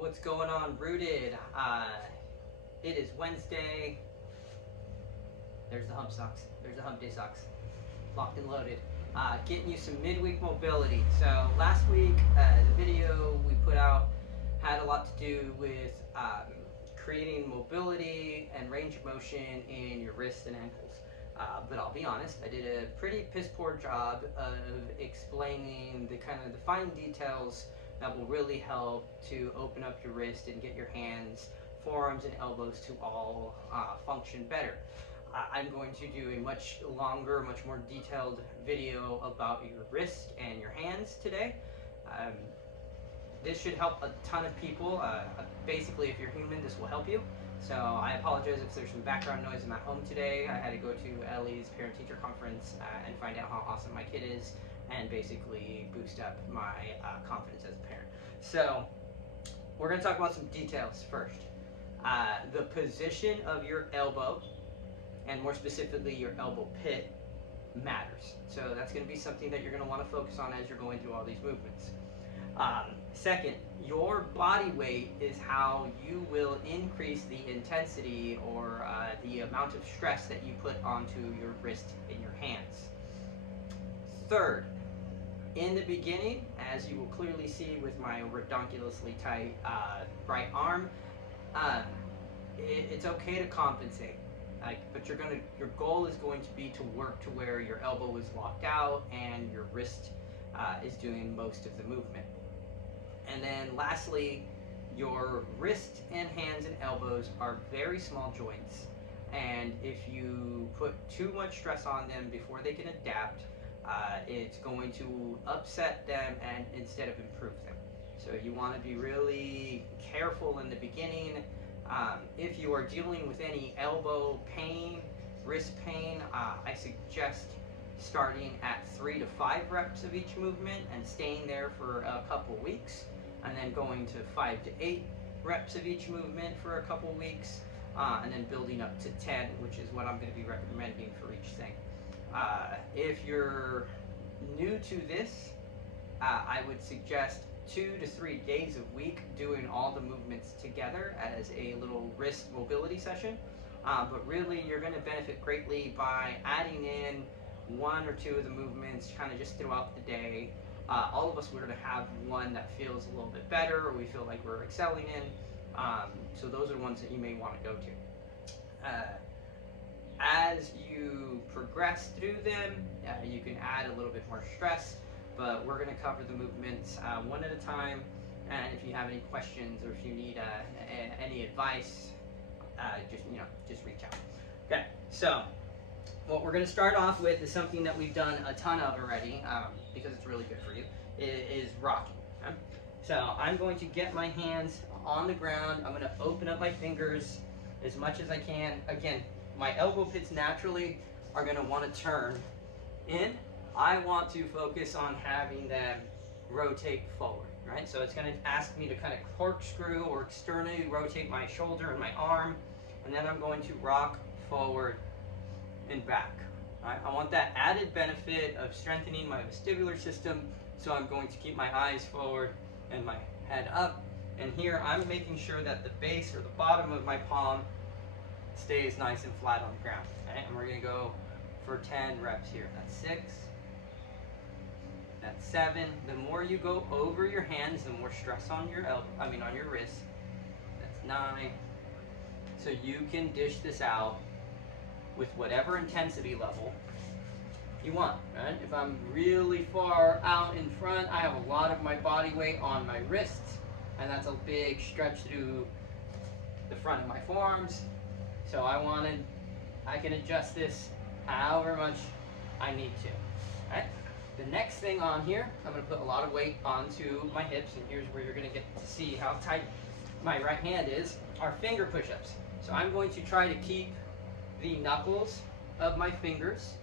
What's going on, Rooted? It is Wednesday. There's the hump socks. There's the hump day socks. Locked and loaded. Getting you some midweek mobility. So last week, the video we put out had a lot to do with creating mobility and range of motion in your wrists and ankles. But I'll be honest, I did a pretty piss poor job of explaining the kind of the fine details that will really help to open up your wrist and get your hands, forearms, and elbows to all function better. I'm going to do a much longer, much more detailed video about your wrist and your hands today. This should help a ton of people. Basically, if you're human, this will help you. So I apologize if there's some background noise. I'm at home today. I had to go to Ellie's parent-teacher conference and find out how awesome my kid is and basically boost up my confidence as a parent. So we're going to talk about some details first. The position of your elbow, and more specifically your elbow pit, matters. So that's going to be something that you're going to want to focus on as you're going through all these movements. Second, your body weight is how you will increase the intensity or the amount of stress that you put onto your wrist and your hands. Third, in the beginning, as you will clearly see with my redonkulously tight right arm, it's okay to compensate. But your goal is going to be to work to where your elbow is locked out and your wrist is doing most of the movement. And then lastly, your wrist and hands and elbows are very small joints, and if you put too much stress on them before they can adapt, it's going to upset them and instead of improve them. So you want to be really careful in the beginning. If you are dealing with any elbow pain, wrist pain, I suggest starting at 3 to 5 reps of each movement and staying there for a couple weeks, and then going to 5 to 8 reps of each movement for a couple weeks, and then building up to 10, which is what I'm going to be recommending for each thing. If you're new to this, I would suggest 2 to 3 days a week doing all the movements together as a little wrist mobility session. But really, you're going to benefit greatly by adding in 1 or 2 of the movements kind of just throughout the day. All of us, we're going to have one that feels a little bit better or we feel like we're excelling in. So those are the ones that you may want to go to. As you progress through them, you can add a little bit more stress, but we're going to cover the movements one at a time. And if you have any questions or if you need any advice, just reach out. Okay, so what we're going to start off with is something that we've done a ton of already, because it's really good for you, is rocking. Okay? So I'm going to get my hands on the ground. I'm going to open up my fingers as much as I can. Again, my elbow pits naturally are going to want to turn in. I want to focus on having them rotate forward, right? So it's going to ask me to kind of corkscrew or externally rotate my shoulder and my arm, and then I'm going to rock forward and back. Right? I want that added benefit of strengthening my vestibular system, so I'm going to keep my eyes forward and my head up. And here I'm making sure that the base or the bottom of my palm stays nice and flat on the ground. Okay? And we're going to go for 10 reps here. That's 6. That's 7. The more you go over your hands, the more stress on your on your wrist. That's 9. So you can dish this out with whatever intensity level you want, right? If I'm really far out in front, I have a lot of my body weight on my wrists, and that's a big stretch through the front of my forearms. So I can adjust this however much I need to, right? The next thing on here, I'm going to put a lot of weight onto my hips, and here's where you're going to get to see how tight my right hand is, are finger push-ups. So I'm going to try to keep the knuckles of my fingers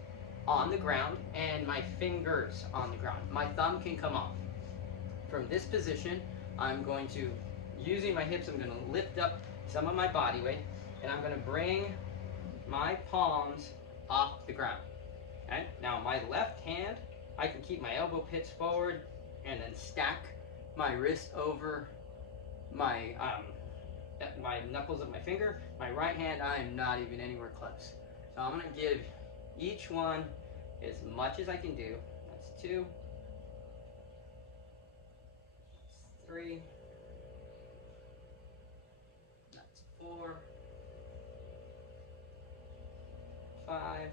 on the ground and my fingers on the ground. My thumb can come off. From this position, I'm going to, using my hips, I'm going to lift up some of my body weight, and I'm going to bring my palms off the ground. Okay? Now my left hand, I can keep my elbow pits forward and then stack my wrist over my knuckles of my finger. My right hand, I am not even anywhere close. So I'm gonna give each one as much as I can do. That's 2, that's 3, that's 4, 5,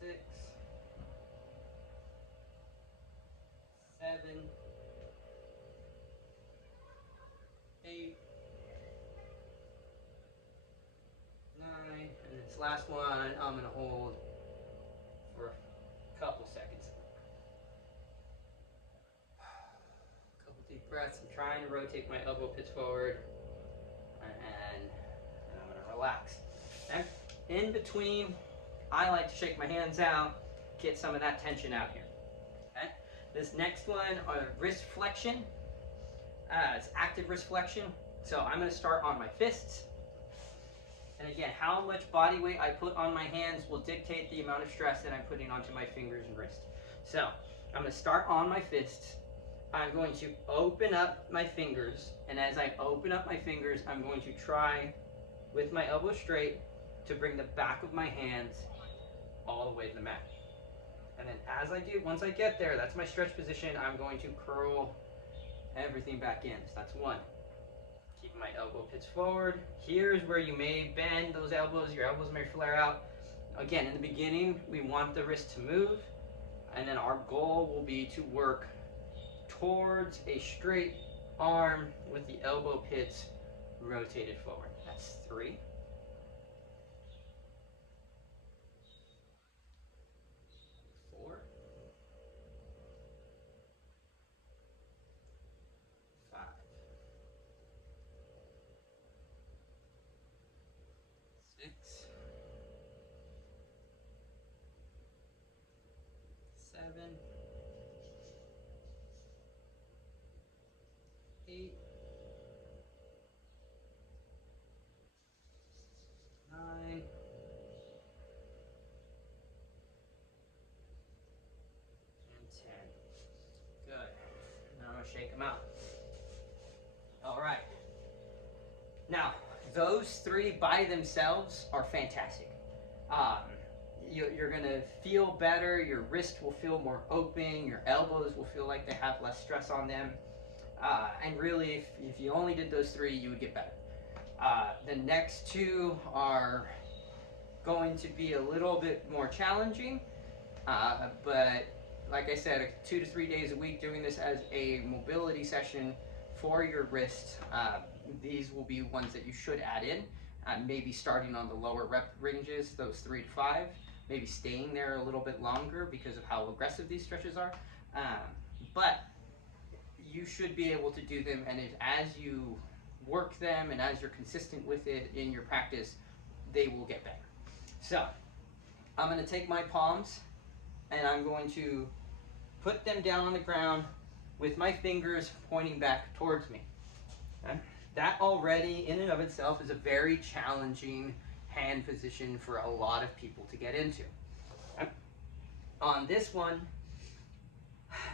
6, 7, 8, 9, and this last one I'm gonna hold for a couple seconds. Couple deep breaths. I'm trying to rotate my elbow pits forward, and I'm gonna relax. Okay? In between, I like to shake my hands out, get some of that tension out here. Okay? This next one, wrist flexion. It's active wrist flexion. So I'm going to start on my fists. And again, how much body weight I put on my hands will dictate the amount of stress that I'm putting onto my fingers and wrist. So I'm going to start on my fists. I'm going to open up my fingers. And as I open up my fingers, I'm going to try, with my elbow straight, to bring the back of my hands all the way to the mat. And then as I do, once I get there, that's my stretch position, I'm going to curl everything back in. So that's 1. Keep my elbow pits forward. Here's where you may bend those elbows. Your elbows may flare out. Again, in the beginning, we want the wrist to move. And then our goal will be to work towards a straight arm with the elbow pits rotated forward. That's 3. 4. 5. 6. 7. 8. 9. And 10. Good. Now I'm going to shake them out. All right. Now, those 3 by themselves are fantastic. You're going to feel better. Your wrist will feel more open. Your elbows will feel like they have less stress on them. And really, if you only did those 3, you would get better. The next 2 are going to be a little bit more challenging. But like I said, 2 to 3 days a week doing this as a mobility session for your wrist. These will be ones that you should add in. Maybe starting on the lower rep ranges, those 3 to 5. Maybe staying there a little bit longer because of how aggressive these stretches are. But you should be able to do them, and as you work them and as you're consistent with it in your practice, they will get better. So I'm going to take my palms and I'm going to put them down on the ground with my fingers pointing back towards me. Okay? That already in and of itself is a very challenging hand position for a lot of people to get into. Okay? On this one,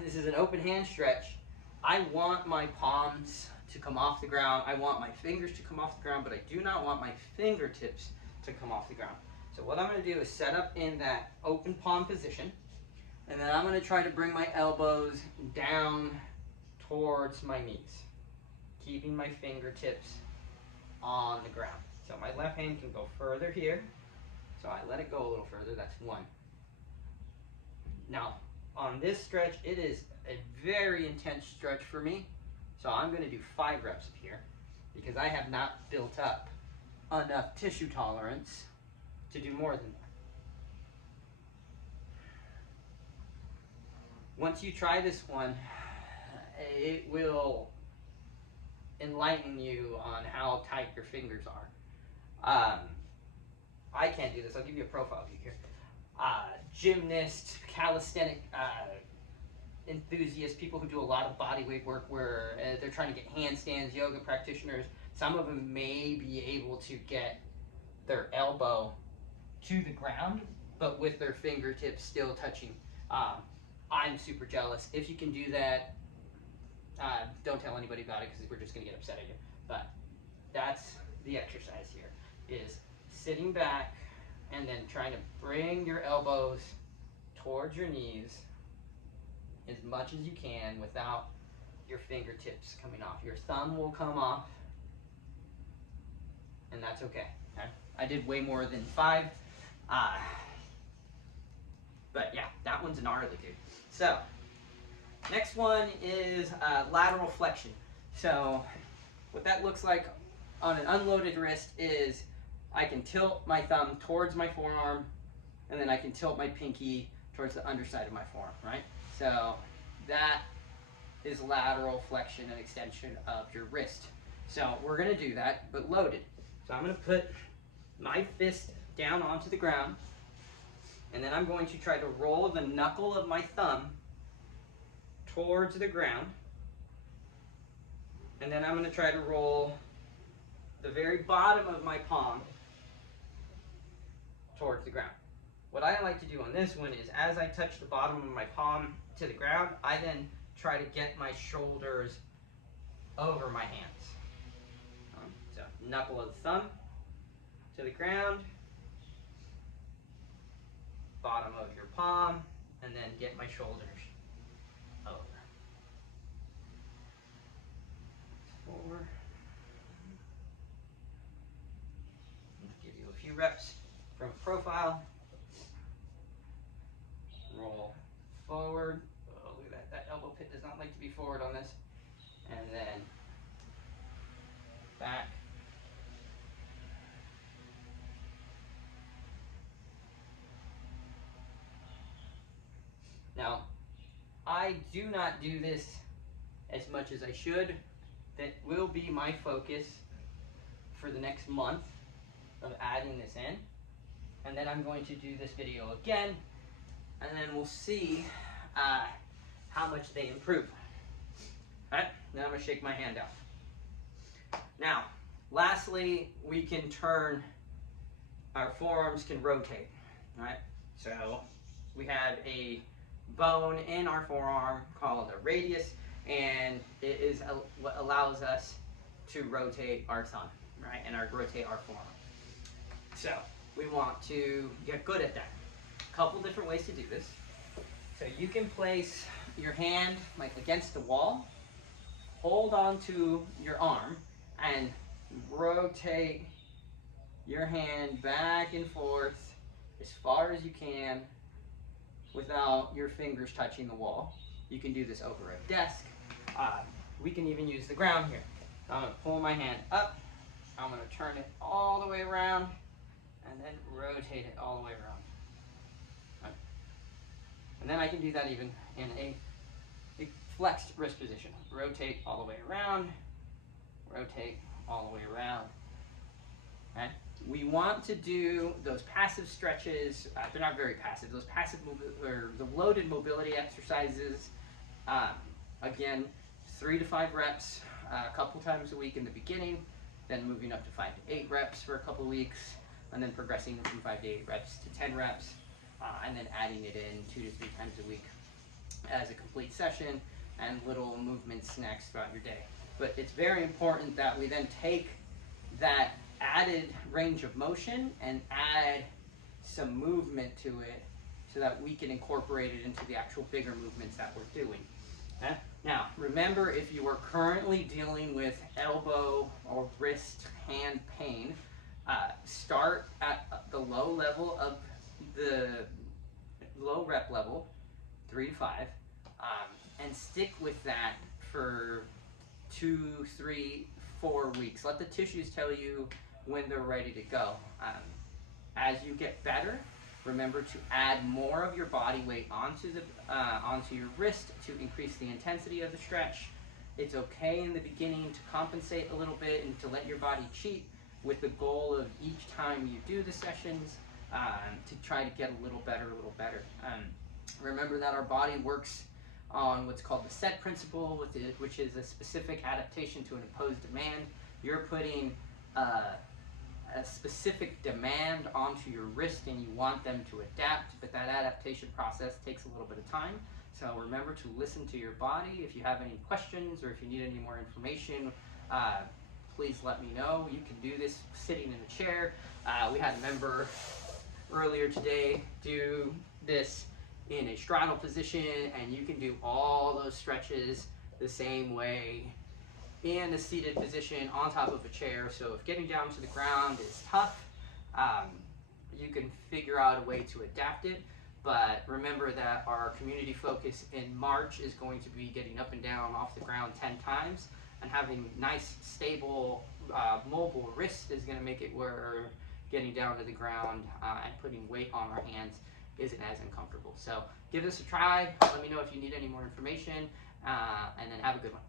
this is an open hand stretch. I want my palms to come off the ground. I want my fingers to come off the ground, but I do not want my fingertips to come off the ground. So what I'm going to do is set up in that open palm position, and then I'm going to try to bring my elbows down towards my knees, keeping my fingertips on the ground. So my left hand can go further here. So I let it go a little further. That's 1. Now, on this stretch, it is a very intense stretch for me. So I'm going to do 5 reps up here because I have not built up enough tissue tolerance to do more than that. Once you try this one, it will enlighten you on how tight your fingers are. I can't do this. I'll give you a profile view here. Gymnasts, calisthenic enthusiasts, people who do a lot of body weight work where they're trying to get handstands, yoga practitioners, some of them may be able to get their elbow to the ground, but with their fingertips still touching. I'm super jealous. If you can do that, Don't tell anybody about it because we're just going to get upset at you. But that's the exercise here, is sitting back and then trying to bring your elbows towards your knees as much as you can without your fingertips coming off. Your thumb will come off, and that's okay. I did way more than 5. But yeah, that one's gnarly, dude. So, next one is lateral flexion. So, what that looks like on an unloaded wrist is I can tilt my thumb towards my forearm, and then I can tilt my pinky towards the underside of my forearm, right? So, that is lateral flexion and extension of your wrist. So, we're going to do that, but loaded. So, I'm going to put my fist down onto the ground, and then I'm going to try to roll the knuckle of my thumb towards the ground, and then I'm going to try to roll the very bottom of my palm towards the ground. What I like to do on this one is, as I touch the bottom of my palm to the ground, I then try to get my shoulders over my hands. So knuckle of the thumb to the ground, bottom of your palm, and then get my shoulders over. 4. Give you a few reps from profile. Roll forward. Oh, look at that. That elbow pit does not like to be forward on this. And then back. Now, I do not do this as much as I should. That will be my focus for the next month of adding this in. And then I'm going to do this video again, and then we'll see how much they improve. All right, then I'm going to shake my hand out. Now, lastly, we can turn, our forearms can rotate. All right, so we have a bone in our forearm called a radius, and it is what allows us to rotate our thumb, right, and rotate our forearm. So we want to get good at that. A couple different ways to do this. So you can place your hand like against the wall, hold on to your arm, and rotate your hand back and forth as far as you can without your fingers touching the wall. You can do this over a desk. We can even use the ground here. I'm going to pull my hand up. I'm going to turn it all the way around and then rotate it all the way around. Right. And then I can do that even in a flexed wrist position. Rotate all the way around, rotate all the way around. Okay. We want to do those passive stretches. They're not very passive. Those passive or the loaded mobility exercises. Again, 3 to 5 reps a couple times a week in the beginning, then moving up to 5 to 8 reps for a couple weeks, and then progressing from 5 to 8 reps to 10 reps, and then adding it in 2 to 3 times a week as a complete session, and little movement snacks throughout your day. But it's very important that we then take that added range of motion and add some movement to it so that we can incorporate it into the actual bigger movements that we're doing. Okay? Now, remember, if you are currently dealing with elbow or wrist, hand pain, start at the low level of the low rep level, 3 to 5, and stick with that for 2, 3, 4 weeks. Let the tissues tell you when they're ready to go. As you get better, remember to add more of your body weight onto your wrist to increase the intensity of the stretch. It's okay in the beginning to compensate a little bit and to let your body cheat, with the goal of each time you do the sessions to try to get a little better. Remember that our body works on what's called the set principle, which is a specific adaptation to an imposed demand. You're putting a specific demand onto your wrist and you want them to adapt, but that adaptation process takes a little bit of time. So remember to listen to your body. If you have any questions or if you need any more information, please let me know. You can do this sitting in a chair. We had a member earlier today do this in a straddle position, and you can do all those stretches the same way in a seated position on top of a chair. So if getting down to the ground is tough, you can figure out a way to adapt it. But remember that our community focus in March is going to be getting up and down off the ground 10 times, and having nice, stable, mobile wrist is going to make it where getting down to the ground and putting weight on our hands isn't as uncomfortable. So give this a try. Let me know if you need any more information, and then have a good one.